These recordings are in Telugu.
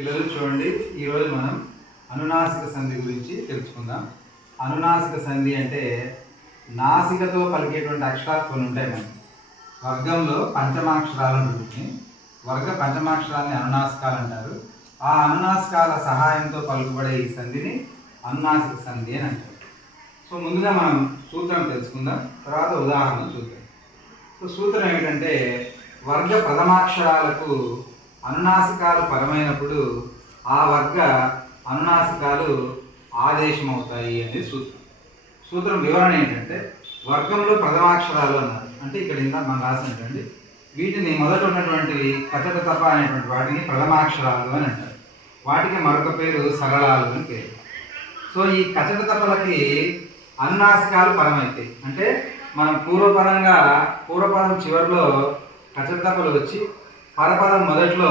పిల్లలు చూడండి. ఈరోజు మనం అనునాసిక సంధి గురించి తెలుసుకుందాం. అనునాసిక సంధి అంటే నాసికతో పలికేటువంటి అక్షరాలు కొన్ని ఉంటాయి మనం వర్గంలో పంచమాక్షరాలను ఉంటుంది. వర్గ పంచమాక్షరాలని అనునాసికాలు అంటారు. ఆ అనునాసికాల సహాయంతో పలుకుబడే ఈ సంధిని అనునాసిక సంధి అని అంటారు. సో ముందుగా మనం సూత్రం తెలుసుకుందాం. తర్వాత ఉదాహరణ చూద్దాం. సో సూత్రం ఏమిటంటే వర్గ ప్రథమాక్షరాలకు అనునాసికాలు పరమైనప్పుడు ఆ వర్గ అనునాసికాలు ఆదేశమవుతాయి అనేది సూత్రం. సూత్రం వివరణ ఏంటంటే వర్గంలో ప్రథమాక్షరాలు అన్నారు. అంటే ఇక్కడ ఇందాక మనం రాసినటువంటి వీటిని మొదట ఉన్నటువంటి కచట తప అనేటువంటి వాటిని ప్రథమాక్షరాలు అని అంటారు. వాటికి మరొక పేరు సరళాలు అని పేరు. సో ఈ కచట తపలకి అనునాసికాలు పరమైతాయి అంటే మనం పూర్వపరంగా పూర్వపరం చివరిలో కచట తపలు వచ్చి పరపదం మొదట్లో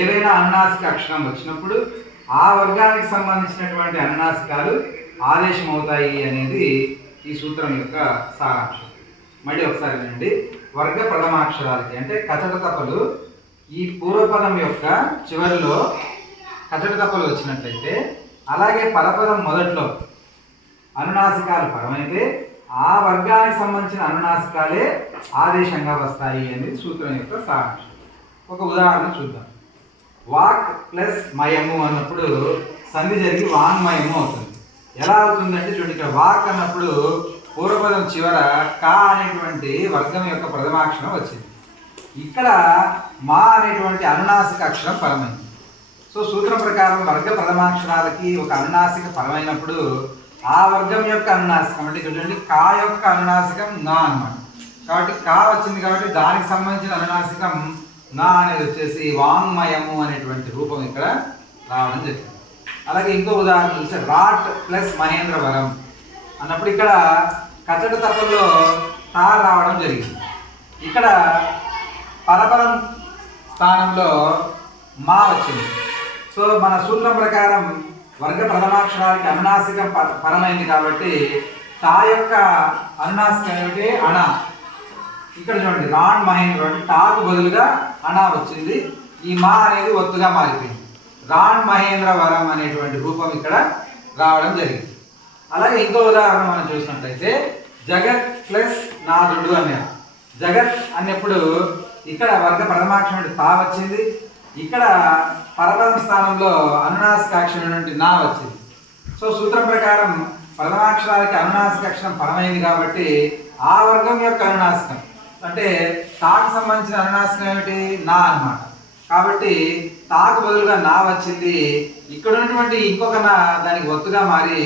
ఏవైనా అన్నాసిక అక్షరం వచ్చినప్పుడు ఆ వర్గానికి సంబంధించినటువంటి అన్నాసికాలు ఆదేశం అవుతాయి అనేది ఈ సూత్రం యొక్క సారాంశం. మళ్ళీ ఒకసారి వినండి. వర్గ ప్రథమాక్షరాలకి అంటే కచట తపలు ఈ పూర్వపదం యొక్క చివరిలో కచట తపలు వచ్చినట్లయితే అలాగే పరపదం మొదట్లో అనునాసికాలు పరమైతే ఆ వర్గానికి సంబంధించిన అనునాసికాలే ఆదేశంగా వస్తాయి అనేది సూత్రం యొక్క సారాంశం. ఒక ఉదాహరణ చూద్దాం. వాక్ ప్లస్ మయము అన్నప్పుడు సంధి జరిగి వాంగ్మయము అవుతుంది. ఎలా అవుతుందంటే చూడండి ఇక్కడ వాక్ అన్నప్పుడు పూర్వపదం చివర కా అనేటువంటి వర్గం యొక్క ప్రథమాక్షరం వచ్చింది. ఇక్కడ మా అనేటువంటి అనునాసిక అక్షరం పరమైంది. సో సూత్రం ప్రకారం వర్గ ప్రథమాక్షరాలకి ఒక అనునాసిక పరమైనప్పుడు ఆ వర్గం యొక్క అనునాసికం అంటే ఇక్కడ చూడండి కా యొక్క అనునాసికం నా అన్నమాట. కాబట్టి కా వచ్చింది కాబట్టి దానికి సంబంధించిన అనునాసికం నా అనేది వచ్చేసి వాంగ్మయము అనేటువంటి రూపం ఇక్కడ రావడం జరిగింది. అలాగే ఇంకో ఉదాహరణ చూస్తే రాట్ ప్లస్ మహేంద్రవరం అన్నప్పుడు ఇక్కడ కచట తప్పల్లో తా రావడం జరిగింది. ఇక్కడ పరపరం స్థానంలో మా వచ్చింది. సో మన సూత్రం ప్రకారం వర్గ ప్రథమాక్షరానికి అనునాసికం పరమైంది కాబట్టి తా యొక్క అనునాసికం ఏమిటి? అణ. ఇక్కడ చూడండి రాన్ మహేంద్ర అంటే టాకు బదులుగా అనా వచ్చింది. ఈ మా అనేది ఒత్తుగా మారిపోయింది. రాన్ మహేంద్ర వరం అనేటువంటి రూపం ఇక్కడ రావడం జరిగింది. అలాగే ఇంకో ఉదాహరణ మనం చూసినట్లయితే జగత్ ప్లస్ నాదుడు అన్నారు. జగత్ అన్నప్పుడు ఇక్కడ వర్గ ప్రథమాక్షరం తా వచ్చింది. ఇక్కడ పరపదం స్థానంలో అనునాసికాక్షరం నా వచ్చింది. సో సూత్రం ప్రకారం ప్రథమాక్షరాలకి అనునాసిక అక్షరం పరమైంది కాబట్టి ఆ వర్గం యొక్క అనునాసికం. అంటే తాకు సంబంధించిన అనునాసికం ఏమిటి? నా అనమాట కాబట్టి తాకు బదులుగా నా వచ్చింది. ఇక్కడ ఉన్నటువంటి ఇంకొక నా దానికి ఒత్తుగా మారి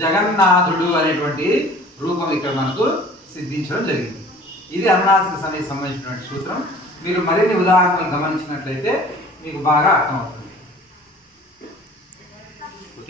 జగన్నాథుడు అనేటువంటి రూపం ఇక్కడ మనకు సిద్ధించడం జరిగింది. ఇది అనునాశక సమయం సంబంధించినటువంటి సూత్రం. మీరు మరిన్ని ఉదాహరణలు గమనించినట్లయితే మీకు బాగా అర్థమవుతుంది.